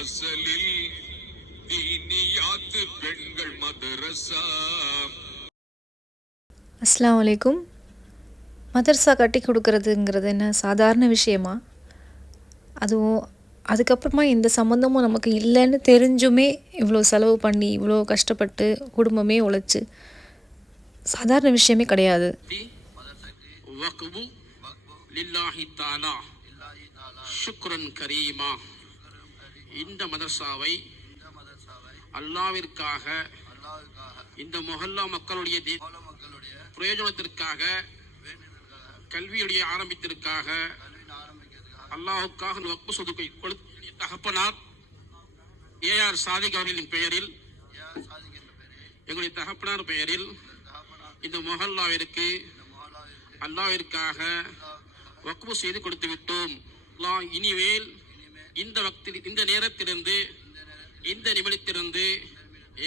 வாசலில் தீனியாத்து பெண்கள் மதரசா. அஸ்ஸலாமு அலைக்கும். மதரசா கட்டி கொடுக்கறதுங்கிறது என்ன சாதாரண விஷயமா? அதுவும் அதுக்கப்புறமா இந்த சம்மந்தமும் நமக்கு இல்லைன்னு தெரிஞ்சுமே இவ்வளோ செலவு பண்ணி இவ்வளோ கஷ்டப்பட்டு குடும்பமே உழைச்சி சாதாரண விஷயமே கிடையாது. வக்பு லில்லாஹி தஆலா ஷுக்ரன் கரீமா. இந்த மதரசாவை அல்லாஹ்விற்காக இந்த மொஹல்லா மக்களுடைய பிரயோஜனத்திற்காக கல்வியுடைய ஆரம்பித்திற்காக அல்லாஹுக்காக வக்பு சொதுக்கை கொடுத்த தகப்பனார் ஏஆர் சாதிக் அவர்களின் பெயரில், எங்களுடைய தகப்பனார் பெயரில் இந்த மொஹல்லாவிற்கு அல்லாஹ்விற்காக வக்பு செய்து கொடுத்து விட்டோம். அல்லாஹ் இனிமேல் இந்த நேரத்திலிருந்து இந்த நிமிடத்திலிருந்து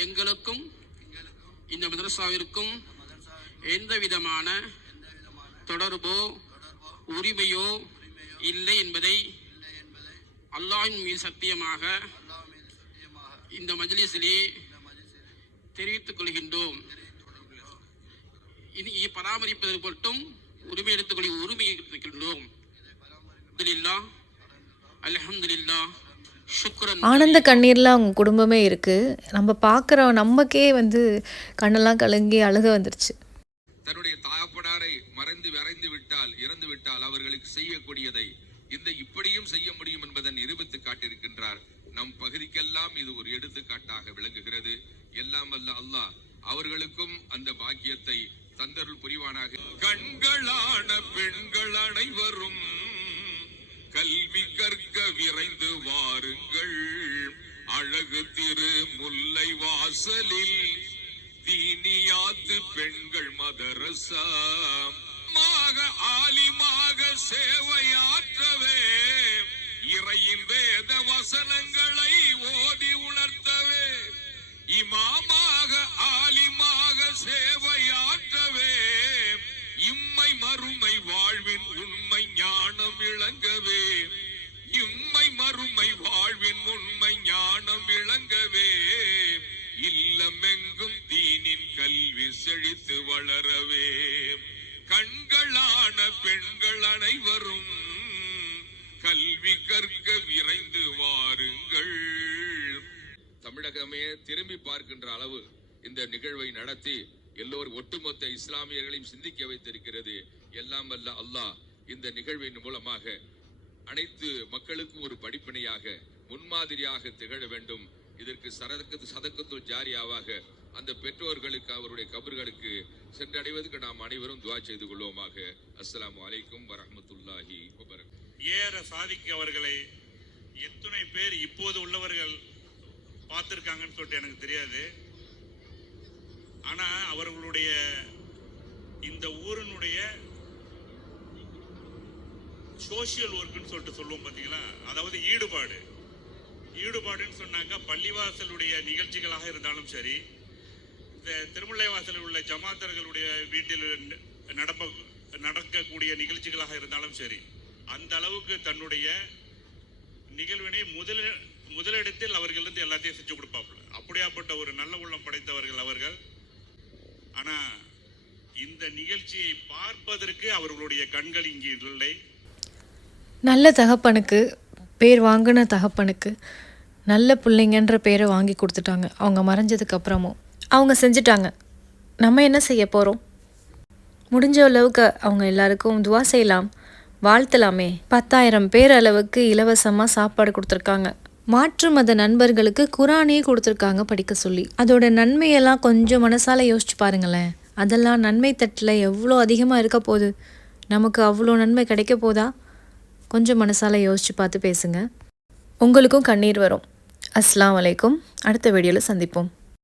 எங்களுக்கும் இந்த மதரசாவிற்கும் எந்த விதமான தொடர்போ உரிமையோ இல்லை என்பதை அல்லாஹ்வின் மீது சத்தியமாக இந்த மஜ்லிஸிலே தெரிவித்துக் கொள்கின்றோம். இனி பராமரிப்பதற்கு மட்டும் உரிமை எடுத்துக்கொள்ள உரிமை எடுத்துக்கொள்கின்றோம். அல்ஹம்துலில்லாஹ் ஷுக்ரன். ஆனந்த கண்ணீரில் அவங்க குடும்பமே இருக்குது. நம்ம பார்க்குற நமக்கே கண்ணெல்லாம் கலங்கி அழுக வந்துருச்சு. தன்னுடைய தகப்பனாரை மறைந்து விட்டால் இறந்து விட்டால் அவர்களுக்கு செய்யக்கூடியதை இப்படியும் செய்ய முடியும் என்பதை நிரூபித்து காட்டியிருக்கின்றார். நம் பகுதிக்கெல்லாம் இது ஒரு எடுத்துக்காட்டாக விளங்குகிறது. எல்லாம் வல்ல அல்லாஹ் அவர்களுக்கும் அந்த பாக்கியத்தை தந்தருள் புரிவானாக. கண்களான பெண்கள் அனைவரும் கல்வி கற்க விரைந்து வாருங்கள். அழகு திரு முல்லை வாசலில் தீனியாத்து பெண்கள் மதரசா. ஆலிமாக சேவையாற்றவே, இறையின் வேத வசனங்களை ஓதி உணர்த்தவே, இமாமாக ஆலிமாக சேவையாற்றவே, இம்மை மறுமை வாழ்வின் உண்மை ஞானம் விளங்கவே, இம்மை மறுமை வாழ்வின் உண்மை ஞானம் விளங்கவே, இல்லமெங்கும் தீனின் கல்வி செழித்து வளரவே, கண்களான பெண்கள் அனைவரும் கல்வி கற்க விரைந்து வாருங்கள். தமிழகமே திரும்பி பார்க்கின்ற அளவு இந்த நிகழ்வை நடத்தி எல்லோரும் ஒட்டுமொத்த இஸ்லாமியர்களையும் சிந்திக்க வைத்திருக்கிறது. எல்லாம் வல்ல அல்லாஹ் இந்த நிகழ்வின் மூலமாக அனைத்து மக்களுக்கும் ஒரு படிப்பினையாக முன்மாதிரியாக திகழ வேண்டும். இதற்கு சதக்கத்துல் ஜாரியாவாக அந்த பெற்றோர்களுக்கு அவருடைய கபர்களுக்கு சென்றடைவதற்கு நாம் அனைவரும் துஆ செய்து கொள்வோமாக. அஸ்ஸலாமு அலைக்கும் வரஹ்மத்துல்லாஹி வபரகாத்துஹு. ஏஆர் சாதிக் அவர்களை எத்தனை பேர் இப்போது உள்ளவர்கள் பார்த்துருக்காங்கன்னு சொல்லிட்டு எனக்கு தெரியாது. ஆனா அவர்களுடைய இந்த ஊரினுடைய சோசியல் ஒர்க்குன்னு சொல்லிட்டு சொல்லுவோம் பார்த்தீங்களா, அதாவது ஈடுபாடுன்னு சொன்னாக்கா பள்ளிவாசலுடைய நிகழ்ச்சிகளாக இருந்தாலும் சரி, இந்த திருமுல்லை வாசலில் உள்ள ஜமாத்தர்களுடைய வீட்டில் நடக்கக்கூடிய நிகழ்ச்சிகளாக இருந்தாலும் சரி, அந்த அளவுக்கு தன்னுடைய நிகழ்வினை முதலிடத்தில் அவர்களிருந்து எல்லாத்தையும் செஞ்சு கொடுப்பாப்புல. அப்படியாப்பட்ட ஒரு நல்ல உள்ளம் படைத்தவர்கள் அவர்கள். ஆனா இந்த நிகழ்ச்சியை பார்ப்பதற்கு அவர்களுடைய கண்கள் இங்கே இல்லை. நல்ல தகப்பனுக்கு, பேர் வாங்கின தகப்பனுக்கு நல்ல பிள்ளைங்கன்ற பேரை வாங்கி கொடுத்துட்டாங்க. அவங்க மறைஞ்சதுக்கு அப்புறமும் அவங்க செஞ்சிட்டாங்க. நம்ம என்ன செய்ய போகிறோம்? முடிஞ்ச அளவுக்கு அவங்க எல்லாருக்கும் துவா செய்யலாம், வாழ்த்தலாமே. 10,000 பேர் அளவுக்கு இலவசமாக சாப்பாடு கொடுத்துருக்காங்க. மாற்று மத நண்பர்களுக்கு குரானே கொடுத்துருக்காங்க படிக்க சொல்லி. அதோட நன்மையெல்லாம் கொஞ்சம் மனசால யோசிச்சு பாருங்களேன். அதெல்லாம் நன்மை தட்டில் எவ்வளோ அதிகமாக இருக்க போகுது. நமக்கு அவ்வளோ நன்மை கிடைக்க போதா? கொஞ்சம் மனசால யோசிச்சு பார்த்து பேசுங்க. உங்களுக்கும் கண்ணீர் வரும். அஸ்ஸலாமு அலைக்கும். அடுத்த வீடியோவில் சந்திப்போம்.